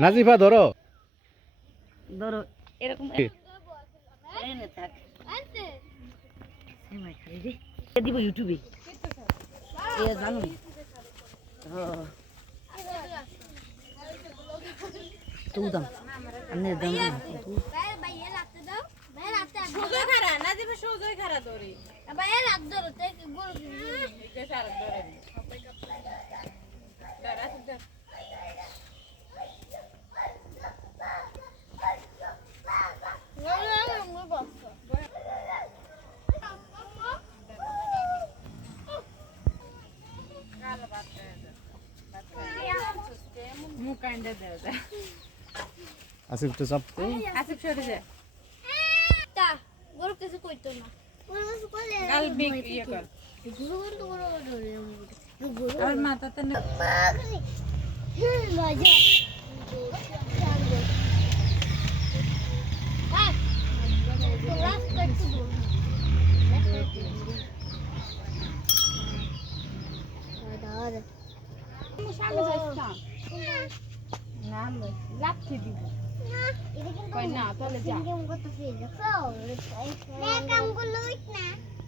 নাজিফা ধরো ধরো এরকম দিব ইউটিউবে জানো তুই দাম আসিফ তো চাপতে আসিফ সরে যায় তা গরু কিছু কইতো না গরু কিছু কইলে গাল বিগ ইয়ে কর গরু তো গরু আর মাথাতে না মজা লাঠি দিব কই না তাহলে যা কাম করতে